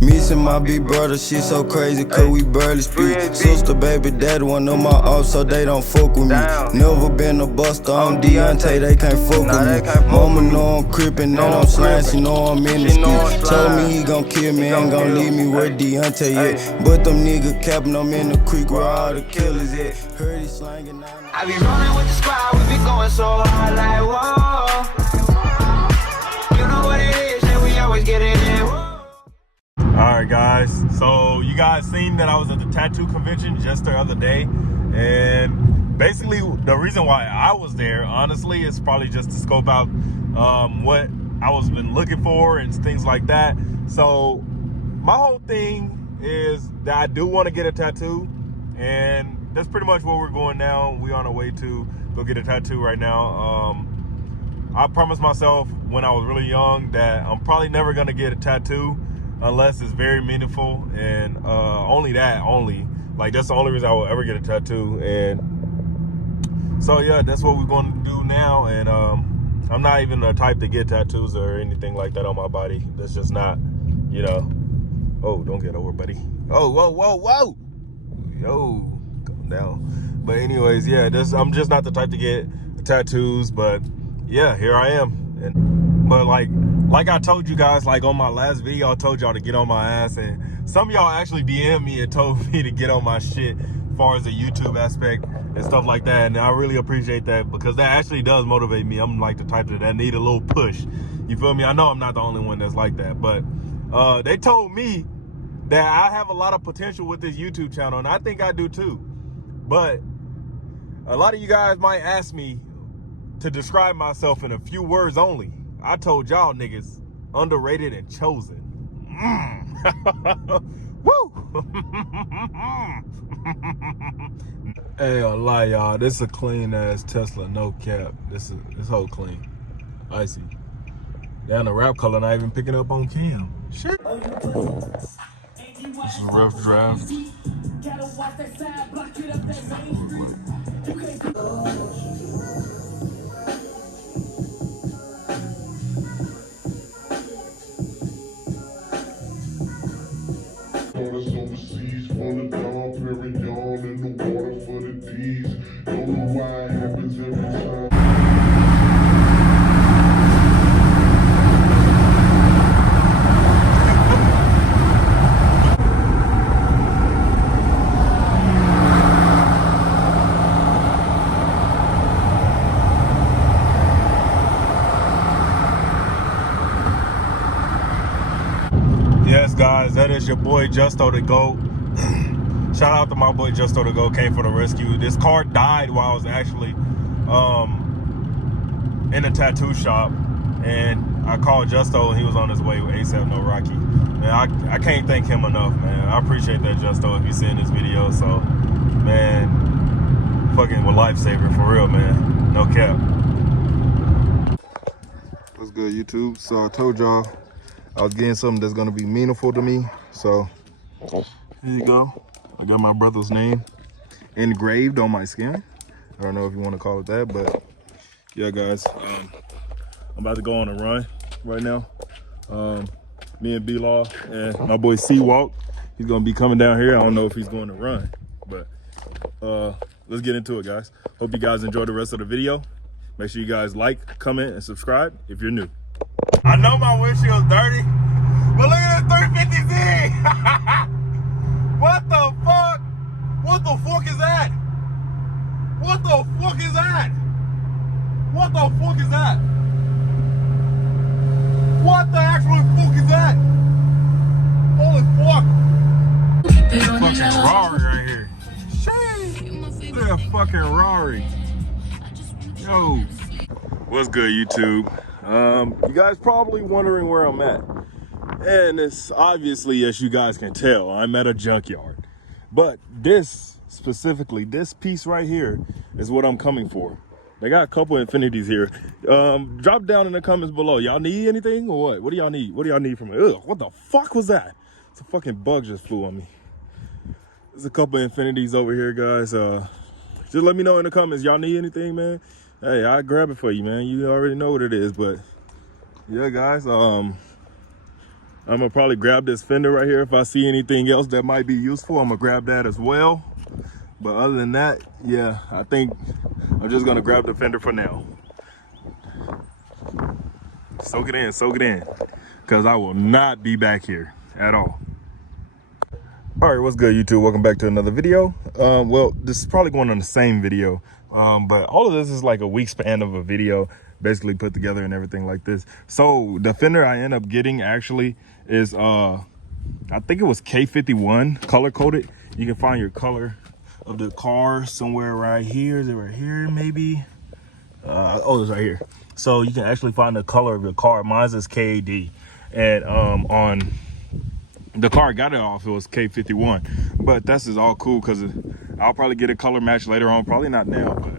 Missing my big brother, shit so crazy, cause we barely speak. Sister, baby, daddy, one of my ops, so they don't fuck with me. Never been a buster on Deontay, they can't fuck with me. Mama know I'm crippin' and I'm slime, she know I'm in the street. Told me he gon' kill me, ain't gon' leave me where Deontay at. But them niggas capping, I'm in the creek where all the killers at. Heard he slangin' out. I be rollin' with the squad, we be going so hard like whoa. You know what it is, and we always get it in. Alright guys, so you guys seen that I was at the tattoo convention just the other day, and basically the reason why I was there, honestly, is probably just to scope out what I was been looking for and things like that. So my whole thing is that I do want to get a tattoo, and that's pretty much where we're going now. We're on our way to go get a tattoo right now. I promised myself when I was really young that I'm probably never gonna get a tattoo unless it's very meaningful, and only like that's the only reason I will ever get a tattoo. And so yeah, that's what we're going to do now. And I'm not even the type to get tattoos or anything like that on my body. That's just not, you know. Oh, don't get over, buddy. Oh, whoa, yo, calm down. But anyways, yeah, I'm just not the type to get tattoos. But yeah, here I am. But like I told you guys, like on my last video, I told y'all to get on my ass, and some of y'all actually DM'd me and told me to get on my shit as far as the YouTube aspect and stuff like that. And I really appreciate that, because that actually does motivate me. I'm like the type that need a little push. You feel me? I know I'm not the only one that's like that, but they told me that I have a lot of potential with this YouTube channel, and I think I do too. But a lot of you guys might ask me to describe myself in a few words only. I told y'all niggas, underrated and chosen. Woo! Hey, I'll lie, y'all. This is a clean ass Tesla, no cap. This whole clean, icy. Down the wrap color, not even picking up on cam. Shit. This is a rough draft. Overseas for the dawn, period in the water for the D's. Don't know why it happens every time. Yes, guys, that is your boy Justo the GOAT. Shout out to my boy Justo the GOAT, came for the rescue. This car died while I was actually in a tattoo shop, and I called Justo and he was on his way with ASAP No Rocky. Man, I can't thank him enough, man. I appreciate that, Justo, if you're seeing this video. So, man, fucking with lifesaver for real, man. No cap. What's good, YouTube? So I told y'all I was getting something that's gonna be meaningful to me. So here you go. I got my brother's name engraved on my skin. I don't know if you want to call it that, but yeah, guys, I'm about to go on a run right now. Me and B-Law and my boy C-Walk, he's gonna be coming down here. I don't know if he's going to run, but let's get into it, guys. Hope you guys enjoy the rest of the video. Make sure you guys like, comment, and subscribe if you're new. I know my windshield's dirty, but look at this 350Z! What the fuck? What the fuck is that? What the fuck is that? What the fuck is that? What the actual fuck is that? Holy fuck. Fucking Rari right here. Shit. Look at that fucking Rari. Yo. What's good, YouTube? You guys probably wondering where I'm at. And it's obviously, as you guys can tell, I'm at a junkyard. But this, specifically, this piece right here is what I'm coming for. They got a couple Infinities here. Drop down in the comments below. Y'all need anything or what? What do y'all need? What do y'all need from me? Ugh, what the fuck was that? It's a fucking bug just flew on me. There's a couple Infinities over here, guys. Just let me know in the comments. Y'all need anything, man? Hey, I'll grab it for you, man. You already know what it is, but yeah, guys. I'm I'm gonna probably grab this fender right here. If I see anything else that might be useful, I'm gonna grab that as well. But other than that, yeah, I think I'm just gonna grab the fender for now. Soak it in, because I will not be back here at all. All right, what's good, YouTube? Welcome back to another video. Well, this is probably going on the same video, but all of this is like a week span of a video, basically put together and everything like this. So the fender I end up getting actually is, I think it was K51 color coded. You can find your color of the car somewhere right here. Is it right here, maybe? Oh, it's right here. So you can actually find the color of the car. Mine's is KAD, and on the car I got it off, it was K51, but that's just all cool because I'll probably get a color match later on, probably not now, but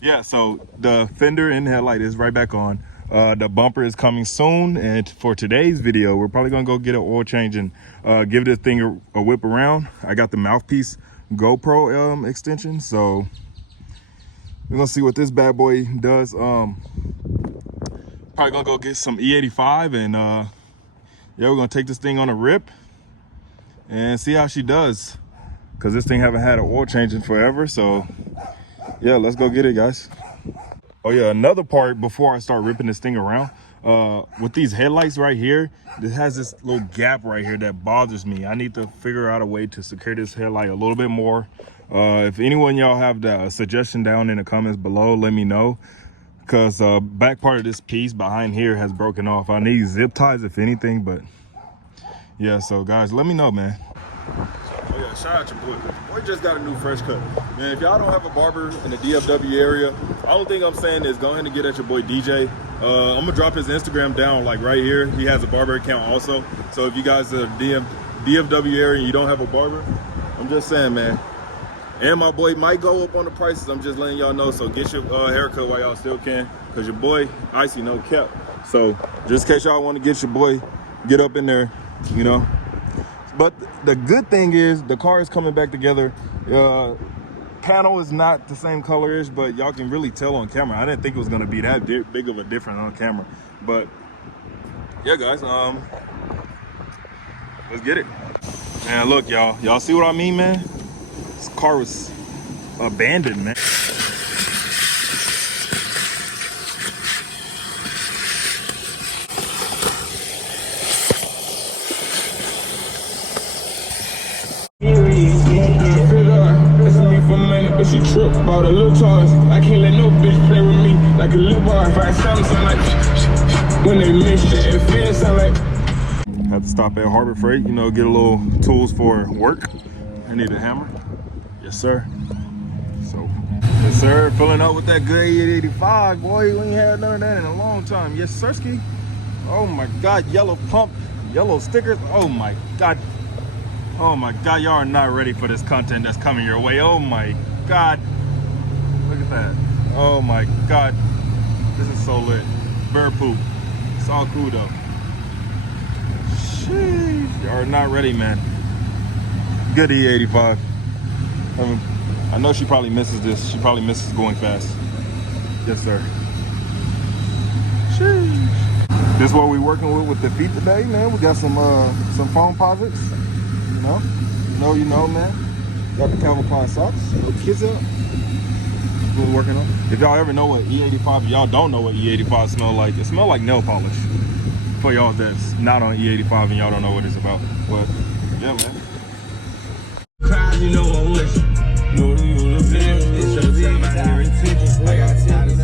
yeah. So the fender and headlight is right back on. The bumper is coming soon, and for today's video we're probably gonna go get an oil change and give this thing a whip around. I got the mouthpiece GoPro extension, so we're gonna see what this bad boy does. Probably gonna go get some E85 and yeah, we're gonna take this thing on a rip and see how she does, because this thing haven't had an oil change in forever. So yeah, let's go get it, guys. Oh yeah, another part before I start ripping this thing around, with these headlights right here, it has this little gap right here that bothers me. I need to figure out a way to secure this headlight a little bit more. If anyone y'all have the suggestion down in the comments below, let me know, because back part of this piece behind here has broken off. I need zip ties if anything, but yeah. So guys, let me know, man. Oh yeah, shout out your boy. Boy just got a new fresh cut, man. If y'all don't have a barber in the DFW area, all the thing I'm saying is go ahead and get at your boy DJ. I'm gonna drop his Instagram down like right here. He has a barber account also, so if you guys are DFW area and you don't have a barber, I'm just saying, man. And my boy might go up on the prices. I'm just letting y'all know. So get your haircut while y'all still can, because your boy Icy no cap. So just in case y'all want to get your boy, get up in there, you know. But the good thing is the car is coming back together. Panel is not the same color-ish, but y'all can really tell on camera. I didn't think it was gonna be that big of a difference on camera. But yeah, guys, let's get it. Man, look, y'all see what I mean, man? This car was abandoned, man. She trip about a little toys. I can't let no bitch play with me like a little bar. If I sound like when they miss it, it feels sound like. Had to stop at Harbor Freight, you know, get a little tools for work. I need a hammer. Yes, sir. So, yes, sir. Filling up with that good 85, boy. We ain't had none of that in a long time. Yes, sirski. Oh my God, yellow pump, yellow stickers. Oh my God. Oh my God, y'all are not ready for this content that's coming your way. Oh my God, look at that. Oh my God, this is so lit. Bird poop. It's all cool though. Sheesh, y'all are not ready, man. Good E85. I know she probably misses this. She probably misses going fast. Yes, sir. Sheesh. This is what we're working with the feet today, man. We got some foam posits. You know, man. Got the Calvin Klein socks. No kids up. That's what we're working on. If y'all ever know what E85, y'all don't know what E85 smell like. It smells like nail polish. For y'all that's not on E85 and y'all don't know what it's about. But yeah, man. Crowd, you know I'm with you. Know the universe. It's your time out here in Texas. I got time to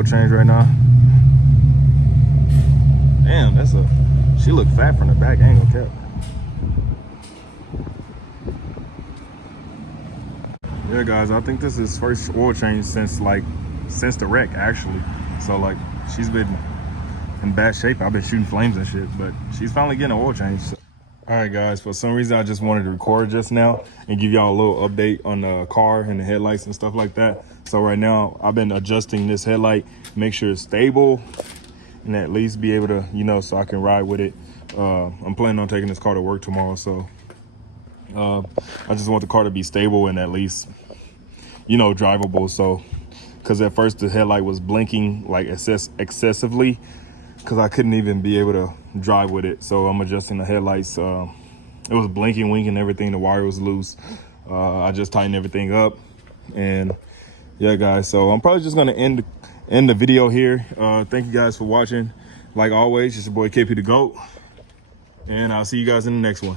oil change right now. Damn, she looked fat from the back, I ain't gonna cap. Yeah guys, I think this is first oil change since the wreck actually. So like she's been in bad shape. I've been shooting flames and shit, but she's finally getting an oil change. So. All right guys, for some reason I just wanted to record just now and give y'all a little update on the car and the headlights and stuff like that. So right now I've been adjusting this headlight, make sure it's stable and at least be able to, you know, so I can ride with it. I'm planning on taking this car to work tomorrow, so I just want the car to be stable and at least, you know, drivable. So because at first the headlight was blinking like excessively because I couldn't even be able to drive with it. So I'm adjusting the headlights. It was blinking, winking, everything. The wire was loose. I just tightened everything up. And yeah guys, so I'm probably just gonna end the video here. Thank you guys for watching. Like always, it's your boy KP the GOAT, and I'll see you guys in the next one.